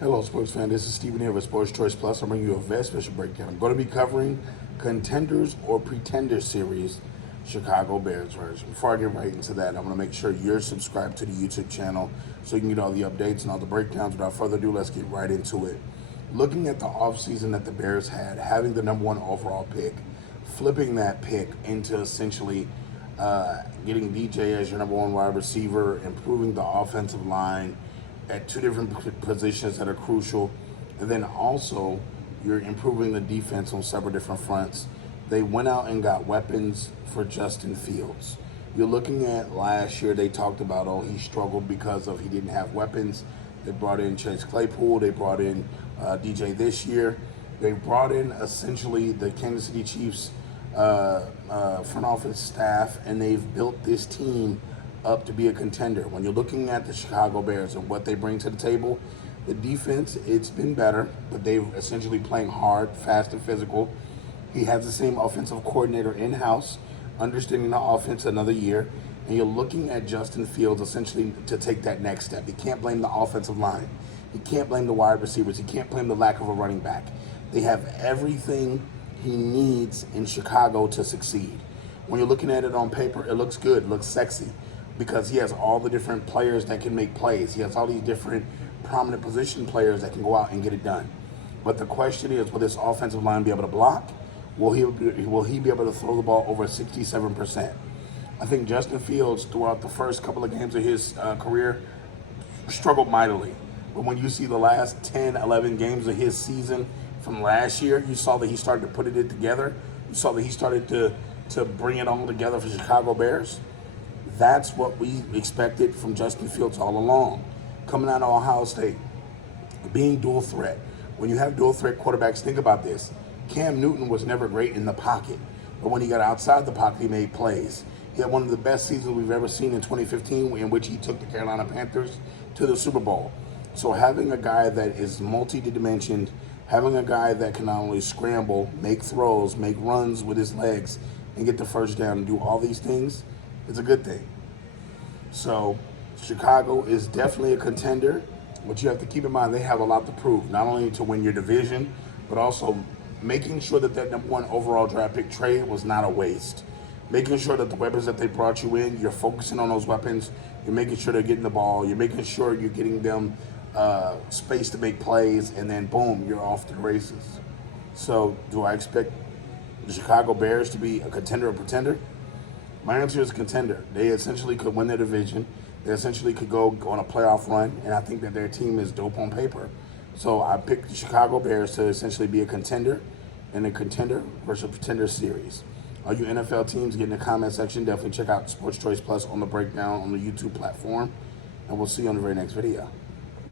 Hello, sports fan. This is Steven here with Sports Choice Plus. I'm bringing you a very special breakdown. I'm going to be covering Contenders or Pretender series, Chicago Bears version. Before I get right into that, I'm going to make sure you're subscribed to the YouTube channel so you can get all the updates and all the breakdowns. Without further ado, let's get right into it. Looking at the offseason that the Bears had, having the number one overall pick, flipping that pick into essentially getting DJ as your number one wide receiver, improving the offensive line at two different positions that are crucial, and then also you're improving the defense on several different fronts. They went out and got weapons for Justin Fields. You're looking at last year, they talked about, oh, he struggled because of he didn't have weapons. They brought in Chase Claypool, they brought in DJ this year. They brought in essentially the Kansas City Chiefs front office staff, and they've built this team up to be a contender. When you're looking at the Chicago Bears and what they bring to the table, the defense, it's been better, but they're essentially playing hard, fast, and physical. He has the same offensive coordinator in-house, understanding the offense another year, and you're looking at Justin Fields essentially to take that next step. You can't blame the offensive line. You can't blame the wide receivers. You can't blame the lack of a running back. They have everything he needs in Chicago to succeed. When you're looking at it on paper, it looks good, it looks sexy, because he has all the different players that can make plays. He has all these different prominent position players that can go out and get it done. But the question is, will this offensive line be able to block? Will he be able to throw the ball over 67%? I think Justin Fields, throughout the first couple of games of his career, struggled mightily. But when you see the last 10, 11 games of his season from last year, you saw that he started to put it together. You saw that he started to bring it all together for Chicago Bears. That's what we expected from Justin Fields all along. Coming out of Ohio State, being dual threat. When you have dual threat quarterbacks, think about this. Cam Newton was never great in the pocket, but when he got outside the pocket, he made plays. He had one of the best seasons we've ever seen in 2015, in which he took the Carolina Panthers to the Super Bowl. So having a guy that is multi-dimensioned, having a guy that can not only scramble, make throws, make runs with his legs, and get the first down and do all these things, it's a good thing. So Chicago is definitely a contender. What you have to keep in mind, they have a lot to prove, not only to win your division, but also making sure that that number one overall draft pick trade was not a waste. Making sure that the weapons that they brought you in, you're focusing on those weapons. You're making sure they're getting the ball. You're making sure you're getting them space to make plays, and then boom, you're off to the races. So do I expect the Chicago Bears to be a contender or pretender? My answer is contender. They essentially could win their division. They essentially could go on a playoff run, and I think that their team is dope on paper. So I picked the Chicago Bears to essentially be a contender in a contender versus pretender series. All you NFL teams, get in the comment section. Definitely check out Sports Choice Plus on the breakdown on the YouTube platform, and we'll see you on the very next video.